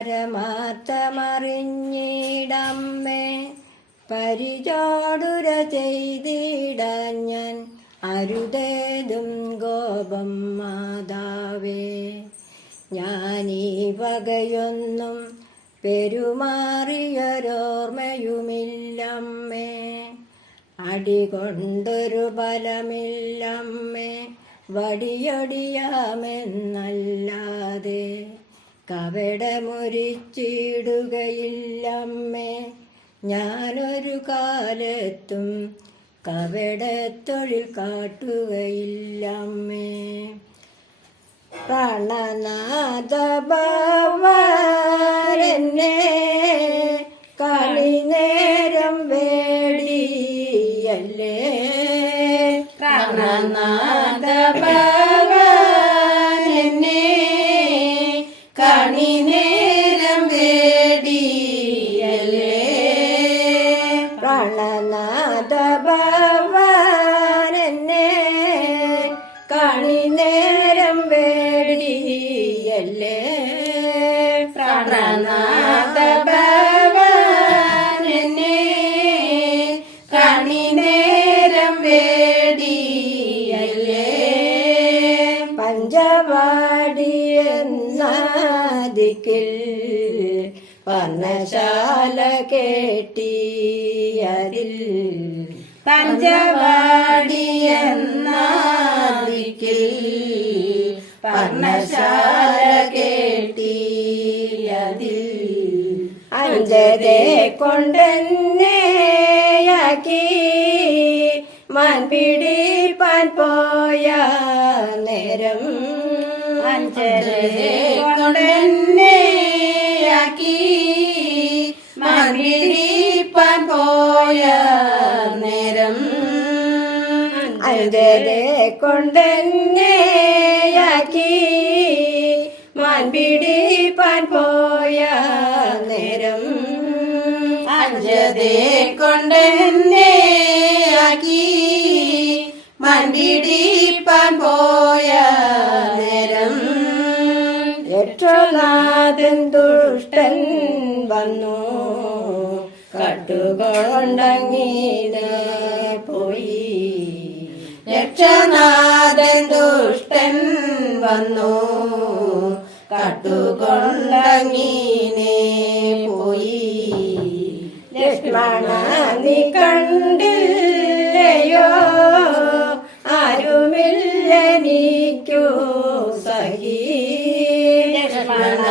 പരമാർത്ഥമറിഞ്ഞിടമ്മേ പരിചോടുര ചെയ്തിടാൻ ഞാൻ അരുതേതും കോപം മാതാവേ. ഞാനീ വകയൊന്നും പെരുമാറിയൊരോർമ്മയുമില്ലമ്മേ. അടികൊണ്ടൊരു ബലമില്ലമ്മേ, വടിയൊടിയാമെന്നല്ലാതെ കപടമുരിച്ചിടുകയില്ലമ്മേ. ഞാനൊരു കാലത്തും കപടത്തൊഴിൽ കാട്ടുകയില്ലമ്മേ. പ്രാണനാഥ ഭവാരെന്നെ കളിനേരം വേടിയല്ലേ. പ്രാണനാഥ ഭവാനെന്നെ കളിനേരം വേടിയല്ലേ. പ്രാണനാഥ ഭവാനെന്നെ കളിനേരം വേടിയല്ലേ. പ്രാണനാഥ ഭവാനെന്നെ കളിനേരം വേടിയല്ലേ. പഞ്ചവാടി എന്ന ദിക്കിൽ പർണശാല കേട്ടിയതിൽ. പഞ്ചവാടി എന്ന ദിക്കിൽ പർണശാല കേട്ടിയതിൽ. അഞ്ചരെ കൊണ്ടെന്നെയാക്കി മൺപിടിപ്പാൻ പോയ നേരം. അഞ്ചരെ കൊണ്ടെന്നെയാക്കി മൺപിടിപ്പാൻ പോയ നേരം. അഞ്ചരെ കൊണ്ടെന്നെയാക്കി മൺപിടിപ്പാൻ പോയ നേരം. അഞ്ചരെ കൊണ്ടെന്നെയാക്കി മൺപിടിപ്പാൻ പോയ നേരം. യക്ഷനാഥൻ ദുഷ്ടൻ വന്നു കട്ടുകൊണ്ടങ്ങിനെ പോയി. യക്ഷനാഥൻ ദുഷ്ടൻ വന്നു കട്ടുകൊണ്ടങ്ങിനെ പോയി. ലക്ഷ്മണ നീ കണ്ടില്ലയോ ആരുമില്ലെനിക്കു സഹി. ലക്ഷ്മണ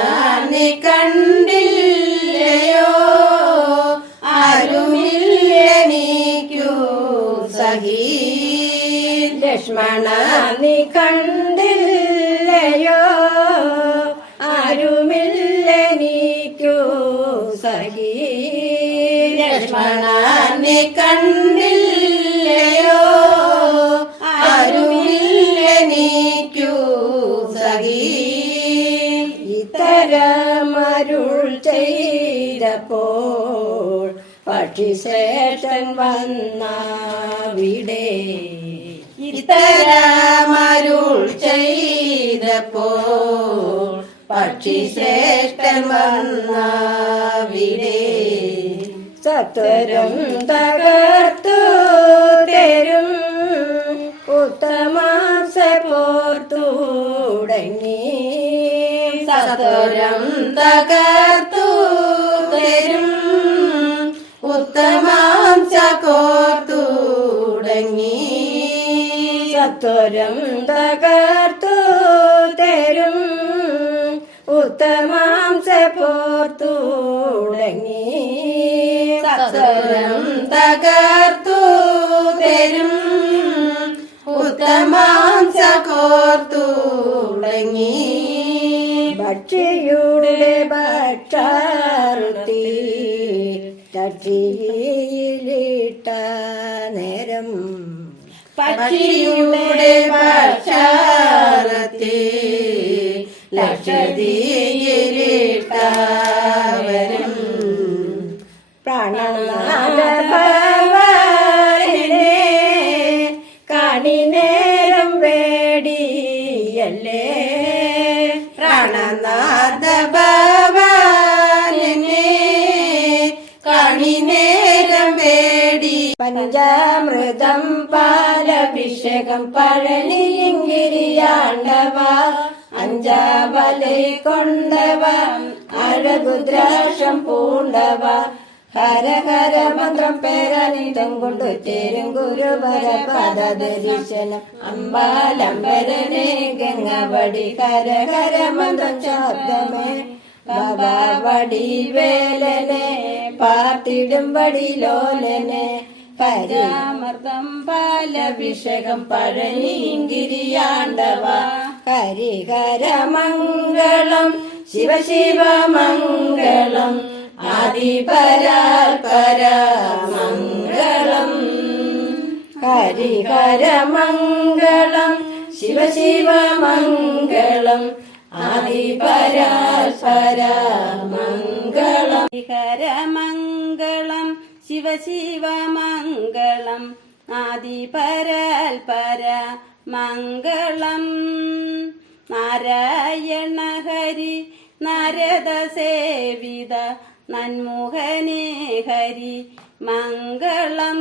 നീ കണ്ടില്ലയോ ആരുമില്ലെനിക്കു സഹി. ലക്ഷ്മണ നീ കണ്ടില്ലയോ ആരുമില്ലെനിക്കു സഹി. ലക്ഷ്മണ നീ കണ്ടില്ലയോ ആരുമില്ലെനിക്കു സഹി. ഇത്തരമരുൾ ചെയ്തപ്പോൾ പക്ഷിശ്രേഷ്ഠൻ വന്നവിടെ. ഇത്തരമരുൾ ചെയ്തപ്പോൾ പക്ഷിശ്രേഷ്ഠൻ വന്നവിടെ. സത്വരം തകർത്തു തരും ഉത്തമാംസ പോർത്തുടങ്ങി. സത്വരം തകർത്തു തരും ഉത്തമാംസ കോർത്തുടങ്ങി. സത്വരം തകർത്തു തരും ഉത്തമാംസ പോർത്തുടങ്ങി. സത്വരം തകർത്തു തരും ഉത്തമാംസ കോർത്തുടങ്ങി. ഭക്ഷിയുടെ ഭക്ഷാർത്തി ചട്ടിയിലിട്ട നേരം. പക്ഷിയുടെ ഭക്ഷാർത്തി ലക്ഷതീയിലിട്ടവരും. പ്രാണനാഥ ഭവാനെ കളിനേരം വേടിയല്ലേ. പ്രാണനാഥ ഭവാനെ പഞ്ചാമൃതം പാലഭിഷേകം പഴനിയിങ്കിരിയാണ്ടവ അഞ്ചാവലൈ കൊണ്ടവ അഴകുദ്രാക്ഷം പൂണ്ടവ ഹര ഹര മന്ത്രം പേരനിതം കൊണ്ടു ചേരും ഗുരുവര പദദർശനം അമ്പാലംബരനെ ഗംഗവടി ഹര ഹര മന്ത്രം ശബ്ദമേ ബാബാവടി വേലനെ പാർത്തിടും വടിലോലനെ ഹരിമൃതം പാലഭിഷേകം പഴനിയിങ്കിരിയാണ്ടവ ഹരിഹരമംഗളം ശിവ ശിവ മംഗളം ആദിപരാൽപരമംഗളം ഹരിഹരമംഗളം ശിവ ശിവ മംഗളം ആദിപരാൽപരമംഗളം ഹരിഹരമംഗളം ശിവ ശിവ മംഗളം ആദിപരാൽപരമംഗളം നാരായണ ഹരി നാരദ സേവിത നന്മുഖനേ ഹരി മംഗളം.